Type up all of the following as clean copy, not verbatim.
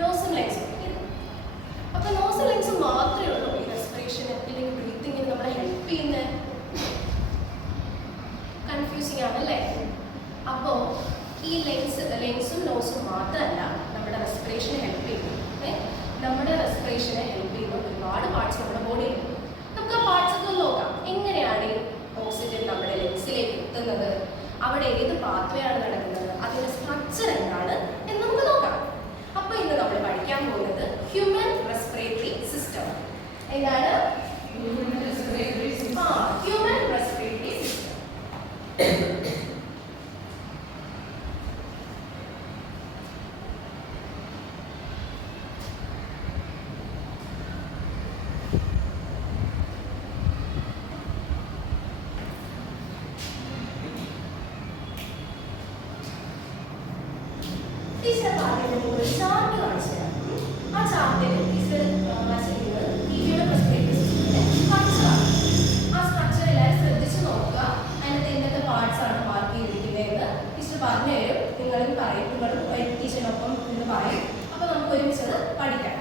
നോസും ലങ്സും. അപ്പൊ നോസും ലങ്സും മാത്രമേ ഉള്ളൂ ഈ റെസ്പിറേഷൻ അല്ലെങ്കിൽ ബ്രീത്തിങ്ങിന് നമ്മളെ ഹെൽപ്പ് ചെയ്യുന്നത്. കൺഫ്യൂസിങ് ആണല്ലേ? അപ്പോൾ ഈ ലെങ്സും നോസും മാത്രമല്ല നമ്മുടെ റെസ്പിറേഷനെ ഹെൽപ്പ് ചെയ്യുന്നത്. നമ്മുടെ റെസ്പിറേഷനെ ഹെൽപ്പ് ചെയ്യുന്ന ഒരുപാട് പാർട്സ് നമ്മുടെ ബോഡിയിലുണ്ട്. നമുക്ക് ആ പാർട്സ് ഒക്കെ നോക്കാം. എങ്ങനെയാണ് ഈ ഓക്സിജൻ നമ്മുടെ ലെങ്സിലേക്ക് എത്തുന്നത്, അവിടെ ഏത് പാത്വേ ആണ് നടക്കുന്നത്, അതിന്റെ സ്ട്രക്ചർ എന്താണ് എന്ന് നമുക്ക് നോക്കാം. അപ്പൊ ഇന്ന് നമ്മൾ പഠിക്കാൻ പോകുന്നത് ഹ്യൂമൻ റെസ്പിറേറ്ററി സിസ്റ്റം. എന്താണ്? Human respiratory system. ചാർട്ട് കാണിച്ചു തരാം. ആ ചാർട്ടിൽ ആ സ്ട്രക്ചർ എല്ലാവരും ശ്രദ്ധിച്ചു നോക്കുക. അതിനകത്ത് എന്തൊക്കെ പാർട്സ് ആണ് മാർക്ക് ചെയ്തിരിക്കുന്നതെന്ന് ടീച്ചർ പറഞ്ഞു തരും. നിങ്ങളും പറയും, നിങ്ങളും ടീച്ചറിനൊപ്പം എന്ന് പറയും. അപ്പൊ നമുക്ക് ഒരുമിച്ചത് പഠിക്കാം.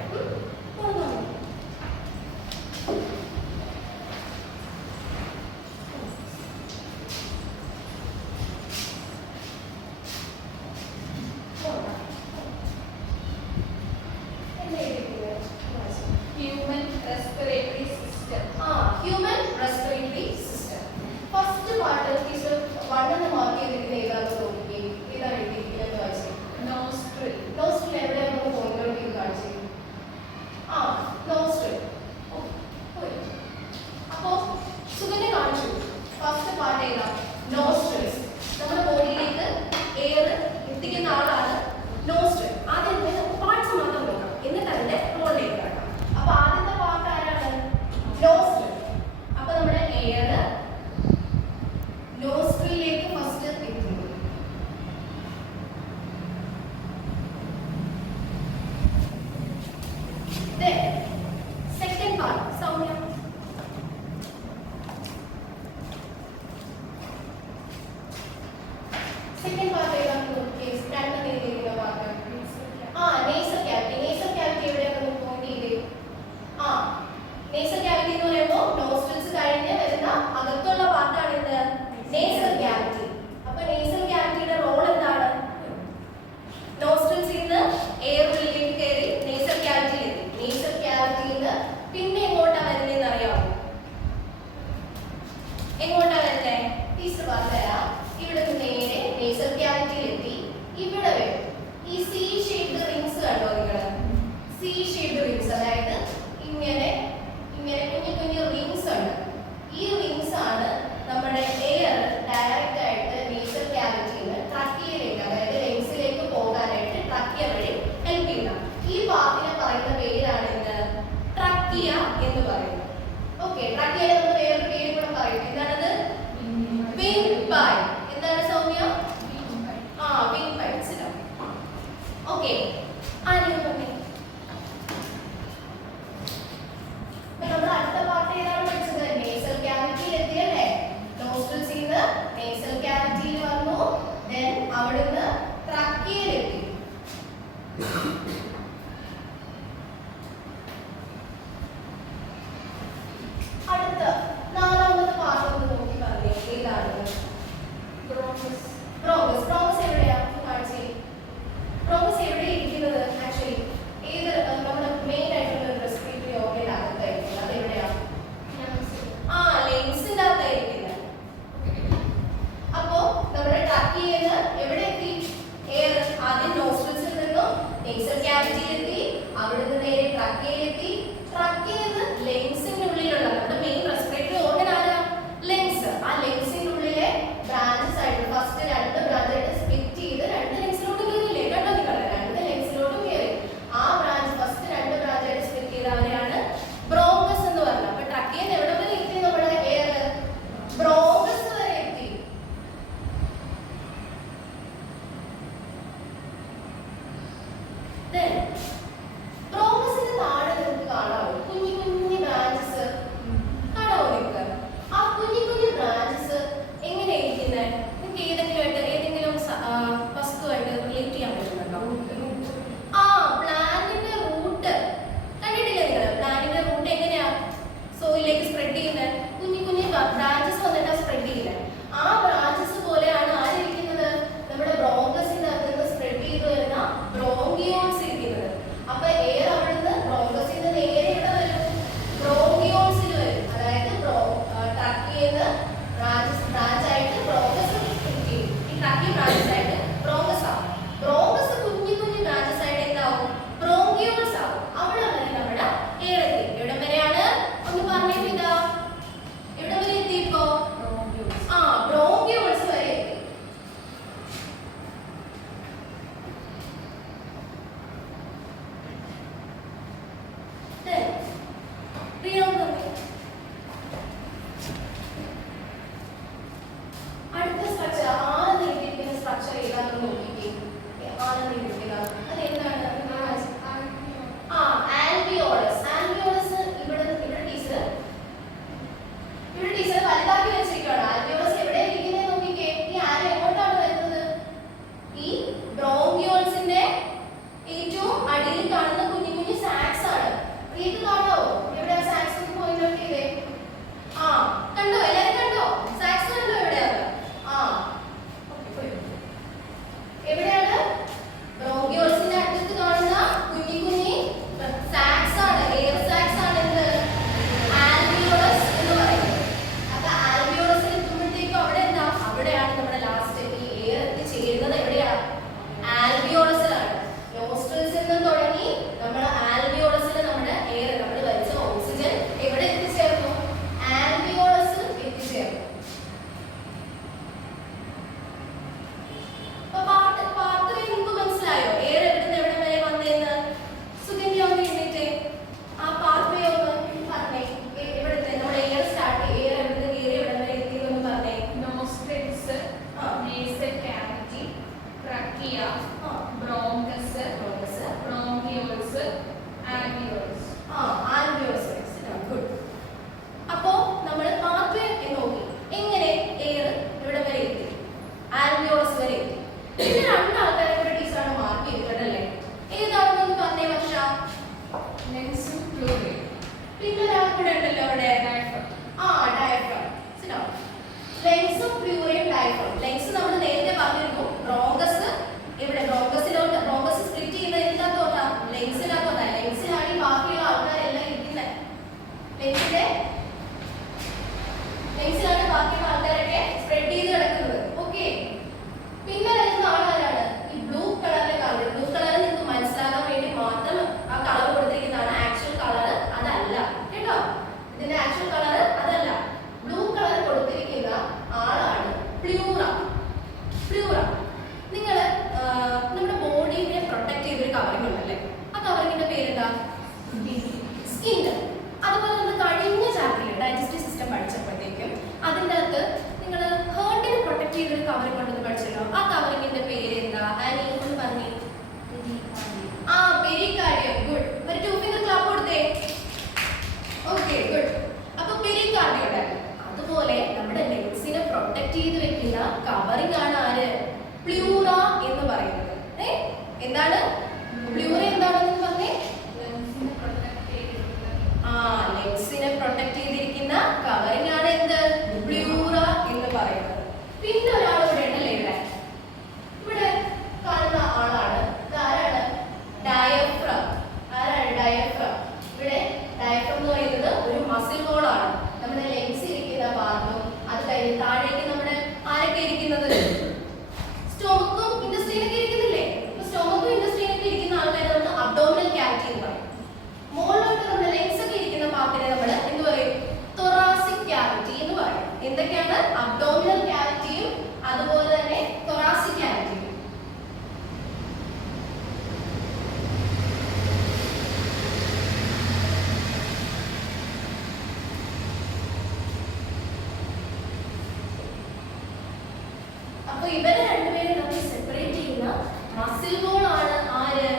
അപ്പോൾ ഇവരെ രണ്ടുപേരും തമ്മിൽ സെപ്പറേറ്റ് ചെയ്യുന്ന മസിൽ ബോൺ ആണ് ആര്?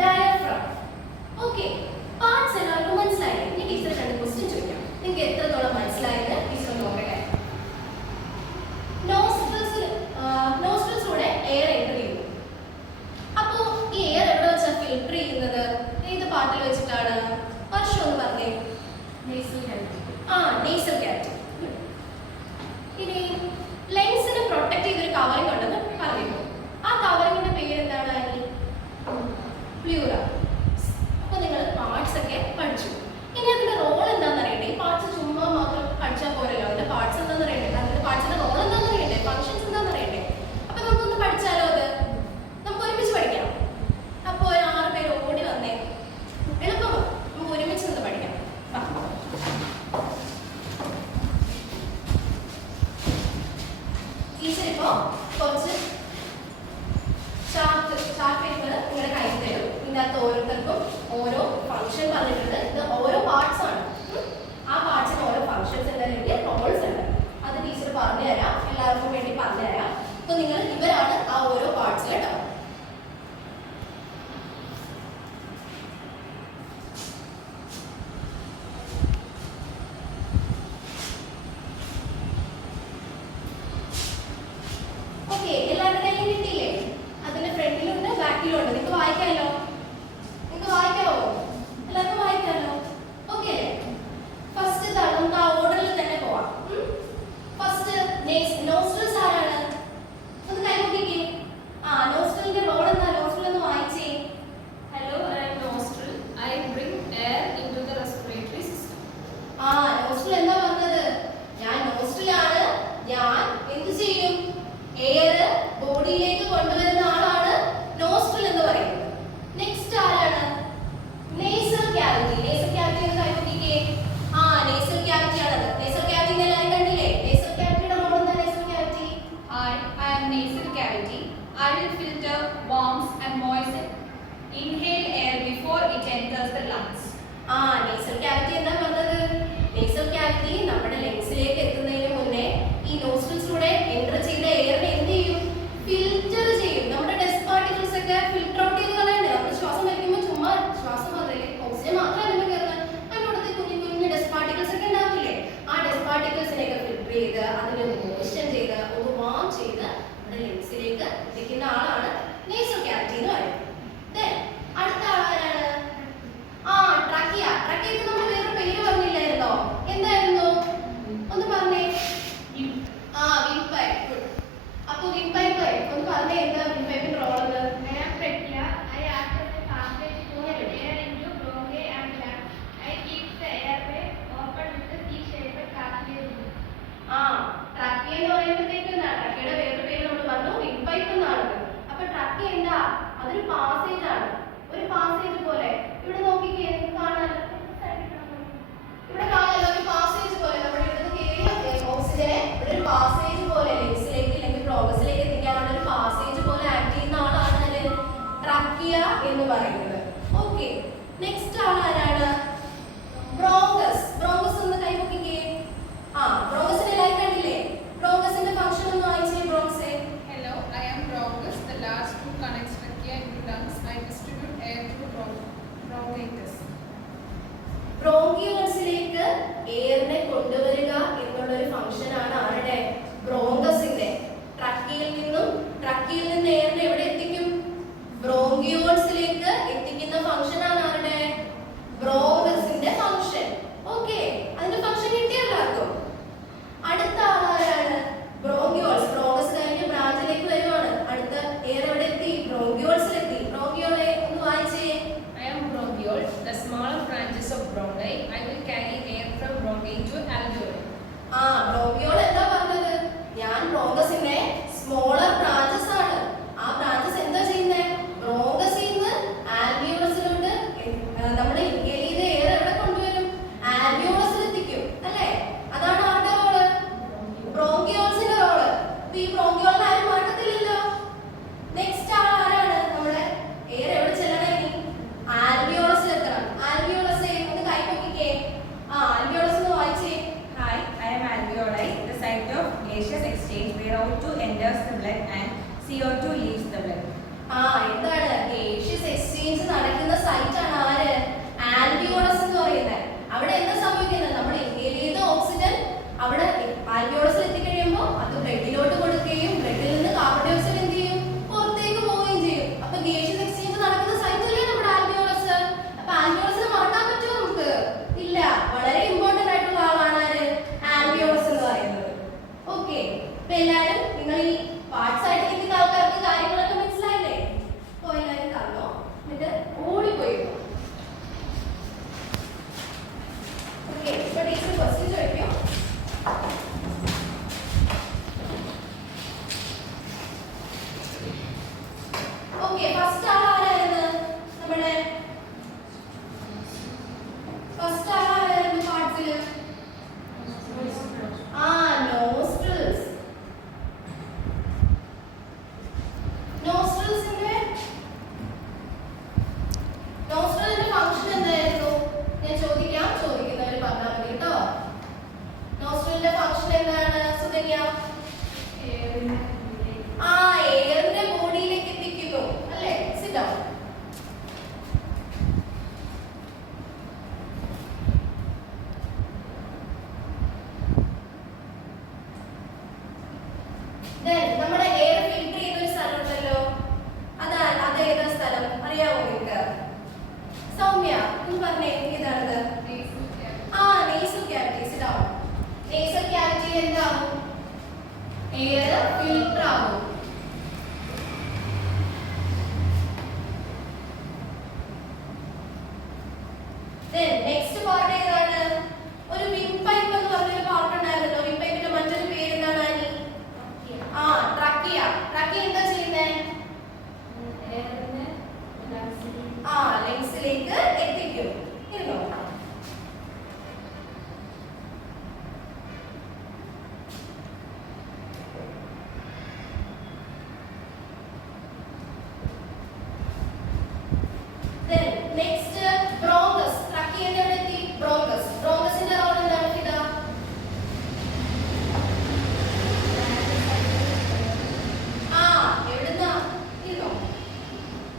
ഡയഫ്രം. ഓക്കെ, പാർട്സ് എല്ലാവർക്കും മനസ്സിലായി. ഇനി ടീച്ചർ രണ്ട് ക്വസ്റ്റ്യൻ ചോദിക്കാം. നിങ്ങൾക്ക് എത്രത്തോളം മനസ്സിലായെന്ന് ടീച്ചർ നോക്കട്ടെ. നോസ്ട്രൽസിലൂടെ എയർ എൻ്റർ ചെയ്യുന്നു. അപ്പോൾ ഈ എയർ എവിടെ വെച്ചാൽ ഫിൽട്ടർ ചെയ്യുന്നത്? ഏത് പാർട്ടിൽ വെച്ചിട്ടാണ്? വർഷം ഒന്ന് പറഞ്ഞേ. Nasal cavity. ഇനി ലെൻസിനെ പ്രൊട്ടക്ട് ചെയ്തൊരു കവറിംഗ് ഉണ്ടെന്ന് പറഞ്ഞിരുന്നു. ആ കവറിങ്ങിന്റെ പേര് എന്താണ്? പ്ലൂറ. അപ്പോൾ നിങ്ങൾ പാർട്സ് ഒക്കെ പഠിച്ചു. ഇനി അതിന്റെ റോൾ എന്താണെന്ന് അറിയണ്ടേ? ഈ പാർട്സ് ചുമ്മാ മാത്രം പഠിച്ചാൽ പോരല്ലോ. അതിന്റെ പാർട്സ് എന്താണെന്ന് അറിയണ്ടേ? അതിന്റെ പാർട്സിന്റെ റോൾ എന്താണെന്ന് അറിയണ്ടേ? ഫങ്ഷൻസ് എന്താണെന്ന് അറിയണ്ടേ? അപ്പോൾ നമുക്കൊന്ന് പഠിച്ചാലോ? അത് നമുക്ക് ഒരുമിച്ച് പഠിക്കാം. അപ്പോൾ 6 പേര് ഓടി വന്നേ. എളുപ്പമാണ്, നമുക്ക് ഒരുമിച്ച് നിന്ന് പഠിക്കാം. ടീച്ചർ ഇപ്പോൾ കുറച്ച് ചാർട്ട് പേപ്പർ നിങ്ങളുടെ കയ്യിൽ തരും. ഇതിൻ്റെ അകത്ത് ഓരോരുത്തർക്കും ഓരോ ഫംഗ്ഷൻ പറഞ്ഞിട്ടുണ്ട്. ഇത് ഓരോ പാർട്സ് ആണ്. ആ പാർട്സിന് ഓരോ ഫംഗ്ഷൻസ് ഉണ്ട്, റോൾസ് ഉണ്ട്. അത് ടീച്ചർ പറഞ്ഞുതരാം, എല്ലാവർക്കും വേണ്ടി പറഞ്ഞുതരാം. അപ്പോൾ നിങ്ങൾ ഇവരാണ് ആ ഓരോ പാർട്സിൽ കേട്ടോ. ഓക്കെ, എല്ലാവരുടെ കയ്യിൽ കിട്ടിയില്ലേ? അതിന്റെ ഫ്രണ്ടിലുണ്ട്, ബാക്കിലുണ്ട്. നിങ്ങൾക്ക് വായിക്കാമല്ലോ? നിങ്ങൾക്ക് വായിക്കാവോ? എല്ലാവർക്കും വായിക്കാമല്ലോ? ഓക്കെ. ഫസ്റ്റ് നമുക്ക് ആ ഓർഡറിൽ തന്നെ പോവാം. ഫസ്റ്റ് നോസ്ട്രൽസ് ആരാണ്? ഒന്ന് കൈ നോക്കിക്കേ. നോസ്ട്രലിന്റെ റോൾ എന്താ? നോസ്ട്രൽ ഒന്ന് വായിച്ചേ. Hello, I am nostril. I bring air into the respiratory system. Nostril എന്താ പറഞ്ഞത്? ഞാൻ നോസ്ട്രലാണ്. ഞാൻ എന്ത് ചെയ്യും? എയർ ബോഡിയിലേക്ക് കൊണ്ടുവരുന്ന ആളാണ് നോസ്ട്രൽ എന്ന് പറയുന്നത്. നെക്സ്റ്റ് ആരാണ്? Nasal cavity. നേസൽ ക്യാവിറ്റി എന്ന് കൈ നോക്കിക്കേ. നേസൽ ക്യാവിറ്റി ആണത്. നേസൽ ക്യാവിറ്റി എല്ലാവരും കണ്ടില്ലേ? നേസൽ ക്യാവിറ്റിയുടെ റോൾ എന്താ? Nasal cavity I am nasal cavity. I will filter, warms and moisten inhaled air before it enters the lungs. Nasal cavity എന്താ പറഞ്ഞത്? Nasal cavity നമ്മുടെ ലങ്സിലേക്ക് എത്തുന്നതിന് മുന്നേ ഈ നോസ്ട്രൽസിലൂടെ എൻ്റർ ചെയ്ത എയറിനെ എന്ത് ചെയ്യും? ഫിൽറ്റർ ചെയ്യും. നമ്മുടെ ഡസ്റ്റ് പാർട്ടിക്കിൾസ് ഒക്കെ ഫിൽറ്റർ ഔട്ട് ചെയ്ത് കളയണ്ടേ? നമ്മൾ ശ്വാസം വലിക്കുമ്പോൾ ചുമ്മാ ശ്വാസം പറഞ്ഞില്ലേ, ഓക്സിജൻ മാത്രമല്ല കയറുന്നത്, അതിനോടത്തെ കുഞ്ഞു ഡസ്റ്റ് പാർട്ടിക്കിൾസ് ഒക്കെ ഉണ്ടാവില്ലേ? ആ ഡസ്റ്റ് പാർട്ടിക്കിൾസിനെ ഒക്കെ ഫിൽറ്റർ ചെയ്ത് അതിനെ മോയ്സ്ചർ ചെയ്ത് ഒന്ന് വാം ചെയ്ത് നമ്മുടെ ലങ്സിലേക്ക് എത്തിക്കുന്ന ആളാണ് നേസൽ ക്യാവിറ്റി എന്ന് പറയുന്നത്. അടുത്ത ആളാരാണ്? ട്രാക്കിയ. ട്രാക്കിയക്ക് നമ്മൾ വേറൊരു പേര് പറഞ്ഞില്ലായിരുന്നോ? എന്തായിരുന്നു? ഒന്ന് പറഞ്ഞേ. വിൻപൈപ്പ്. അപ്പൊ വിൻപൈപ്പ് ഒന്ന് പറഞ്ഞേ, എന്താ വിൻപൈപ്പിന്റെ റോൾ എന്ന്? ട്രാക്കിയ എന്ന് പറയുമ്പോഴത്തേക്ക് എന്താ? ട്രാക്കിയയുടെ വേറൊരു പേര് നമ്മൾ പറഞ്ഞു വിൻപൈപ്പ് എന്നാണ്. അപ്പൊ ട്രാക്കിയ എന്താ? അതൊരു പാസേജ് ആണ്. ഒരു പാസേജ് പോലെ ഇവിടെ നോക്കിക്കേ, കാണാനല്ലോ. ഇവിടെ കാണാനല്ലോ ഒരു പാസേജ് പോലെ. നമ്മുടെ ഇവിടുന്ന് കയറിയ ഓക്സിജനെ ഇവിടെ ഒരു പാസേജ് പോലെ ലെങ്സിലേക്ക് അല്ലെങ്കിൽ ബ്രോങ്കസിലേക്ക് എത്തിക്കാനുള്ള ഒരു പാസേജ് പോലെ ആക്ട് ചെയ്യുന്ന ആളാണ് ട്രാക്കിയ എന്ന് പറയുന്നത്. ഓക്കെ, നെക്സ്റ്റ് ആളാരാണ്? ബ്രോങ്കസ്. ബ്രോങ്കസ് ഒന്ന് കൈ നോക്കിക്കേ. ബ്രോങ്കസിനെ എല്ലാവരും കണ്ടില്ലേ? ബ്രോങ്കസിന്റെ ഫംഗ്ഷൻ ഒന്ന് വായിച്ചേ. Bronchus. Hello, I am bronchus. The large tube connects trachea into lungs. I distribute air through bronchitis. ബ്രോങ്കിയോൾസിലേക്ക് എയറിനെ കൊണ്ടുവരിക എന്നുള്ള ഒരു ഫംഗ്ഷൻ ആണ് ആരുടെ? ബ്രോങ്കസിന്റെ. ട്രക്കിയിൽ നിന്ന് എയറിനെ എവിടെ എത്തിക്കും? ബ്രോങ്കിയോൾസിലേക്ക് എത്തിക്കുന്ന ഫംഗ്ഷൻ ആണ് ആരുടെ? ബ്രോങ്കസിന്റെ ഫംഗ്ഷൻ. ഓക്കെ, അതിന്റെ ഫംഗ്ഷൻ കിട്ടിയ എല്ലാവർക്കും. അടുത്ത ആളാരാണ്? ബ്രോങ്കിയോൾസ്. ബ്രോങ്കസ് കഴിഞ്ഞ് ബ്രാഞ്ചിലേക്ക് വരുവാണ്. അടുത്ത എയർ എവിടെ എത്തി? ബ്രോങ്കിയോൾസിലെത്തി. ബ്രോങ്കിയോളെ ഒന്ന് വായിച്ചേ. I am bronchiole. The smaller branches of bronchi. I will carry air from bronchi to alveoli. Bronchiole എന്താ മസിലിന്റെ ഫംഗ്ഷൻ എന്താണ് സുകന്യ? ആ എയറിന്റെ ബോഡിയിലേക്ക് എത്തിക്കുന്നു അല്ലേ? Sit down. നമ്മുടെ എയർ ഫിൽറ്റർ ചെയ്യുന്ന ഒരു സ്ഥലം ഉണ്ടല്ലോ, അത് ഏതാ സ്ഥലം അറിയാമോ നിങ്ങൾക്ക്? സൗമ്യ ഒന്ന് പറഞ്ഞേ, ഏതാണത്? ആ nasal cavity. Sit down. Nasal cavity എന്താകും? എയർ ഫിൽറ്റർ ആകും. നെക്സ്റ്റ് പാർട്ട് ഏതാണ്? ഒരു വിങ് പൈപ്പ് എന്ന് പറഞ്ഞൊരു പാർട്ട് ഉണ്ടായിരുന്നല്ലോ. വിങ് പൈപ്പിന്റെ മറ്റൊരു പേര് എന്താണ് ആനി? ആ ട്രക്കിയ. ട്രക്കിയ എന്താ ചെയ്യുന്നേ? ആ ലെൻസിലേക്ക് എത്തിക്കും. ഇരുന്നോ. Next bronchus. ട്രക്കിയയുടെ എവിടെ എത്തി? ബ്രോങ്കസ്. ബ്രോങ്കസിന്റെ റോൾ എന്താണ് ഫിദ? ആ എവിടുന്നാ? ഇരുന്നോ.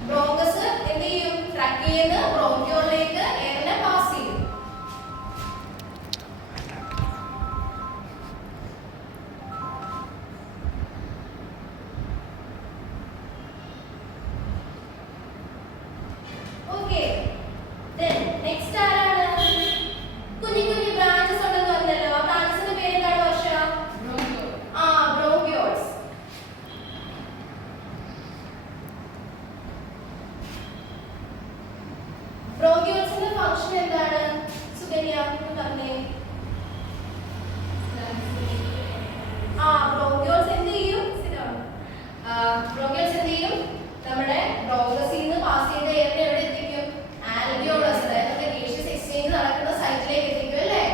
ബ്രോങ്കസ് എന്ത് ചെയ്യും? ട്രക്കിയന്ന് ബ്രോങ്കിയോളിലേക്ക് എയറിനെ പാസ് ചെയ്യും. ഓക്കേ. നെക്സ്റ്റ് ആരാണ്? കുഞ്ഞു കുഞ്ഞു ബ്രാഞ്ചസ് ഉണ്ടെന്ന് പറഞ്ഞല്ലോ. ആ ബ്രാഞ്ചസിന്റെ പേര് എന്താണ് വർഷ? ആ ബ്രോങ്കിയോൾസ്. ബ്രോങ്കിയോൾസിന്റെ ഫംഗ്ഷൻ എന്താണ് സുകന്യ എന്ന് പറഞ്ഞേ? ആ ബ്രോങ്കിയോൾസ് എന്ത് ചെയ്യും? ബ്രോങ്കിയോൾസ് എന്ത് ചെയ്യും? നമ്മുടെ ബ്രോങ്കസിൽ നിന്ന് പാസ് ചെയ്ത എയറിനെ എവിടെ എത്തിക്കും? ആൽവിയോളസ്, അതായത് നമ്മുടെ ഗേഷ്യസ് എക്സ്ചേഞ്ച് നടക്കുന്ന സൈറ്റിലേക്ക് എത്തിക്കും അല്ലേ?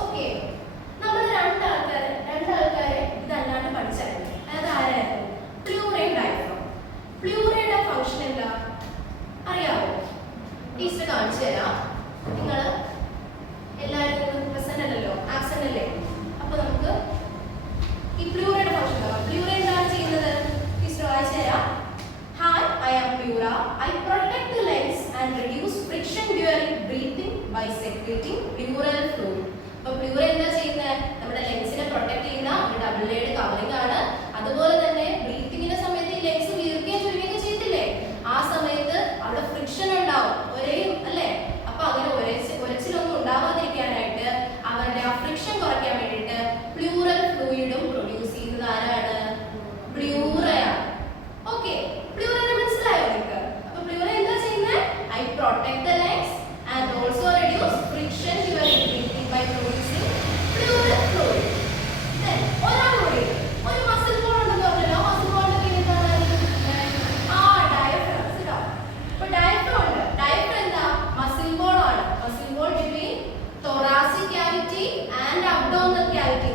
ഓക്കേ. നമ്മൾ രണ്ടാൾക്കാരെ ഇതല്ലാണ്ട് പഠിച്ചായിരുന്നു. അതായത് ആരായിരുന്നു? പ്ലൂറയും ഡയഫ്രം. പ്ലൂറയുടെ ഫംഗ്ഷൻ എന്താ അറിയാമോ? ടീച്ചർ കാണിച്ചു തരാം. നിങ്ങൾ എല്ലാവരും പ്രസന്റ് അല്ലല്ലോ, ആബ്സെന്റ് അല്ലേ? അപ്പൊ നമുക്ക് ഈ പ്ലൂറയുടെ ഫംഗ്ഷൻ നോക്കാം. പ്ലൂറ എന്താണ് ചെയ്യുന്നത്? ടീച്ചർ വായിച്ചു തരാം. Hi, I am Pleura. I protect the lungs and reduce friction during breathing by secreting pleural fluid. അപ്പോൾ പ്ലൂറ എന്താ ചെയ്യുന്നത്? നമ്മുടെ ലങ്സിനെ പ്രൊട്ടക്ട് ചെയ്യുന്ന ഒരു ഡബിൾ ലെയർഡ് കവറിംഗ് ആണ്. അതുപോലെ തന്നെ ബ്രീത്തിങ്ങിന്റെ സമയത്ത് ഈ ലങ്സ് വീർക്കുകയും ചുരുങ്ങുകയും ചെയ്തില്ലേ? ആ സമയത്ത് അവിടെ ഫ്രിക്ഷൻ ഉണ്ടാവും, ഒരേയും അല്ലേ? അപ്പൊ അങ്ങനെ ഒരച്ചിലൊന്നും ഉണ്ടാവാതിരിക്കാനായിട്ട് അവരുടെ ആ ഫ്രിക്ഷൻ കുറയ്ക്കാൻ വേണ്ടിയിട്ട് പ്ലൂറൽ ഫ്ലൂയിഡും പ്രൊഡ്യൂസ് ചെയ്യുന്നത് ആരാണ്? പ്ലൂറയാണ്. ഓക്കെ, പ്ലൂറനെ മനസ്സിലായോ നിങ്ങൾക്ക്? അപ്പൊ പ്ലൂറ എന്താ ചെയ്യുന്നത്? I protect the lungs and also reduce friction during breathing by producing pleural fluid. Then ഒരാൾ കൂടി ഒരു മസിൽ ബോൺ ഉണ്ടെന്ന് പറഞ്ഞല്ലോ. മസിൽ ബോണിന്റെ പേര് എന്താണ്? ആ ഡയഫ്രം. അപ്പൊ ഡയഫ്രം ഉണ്ട്. ഡയഫ്രം എന്താ? മസിൽ ബോൺ ആണ്. Muscle bone between thoracic cavity and abdominal cavity.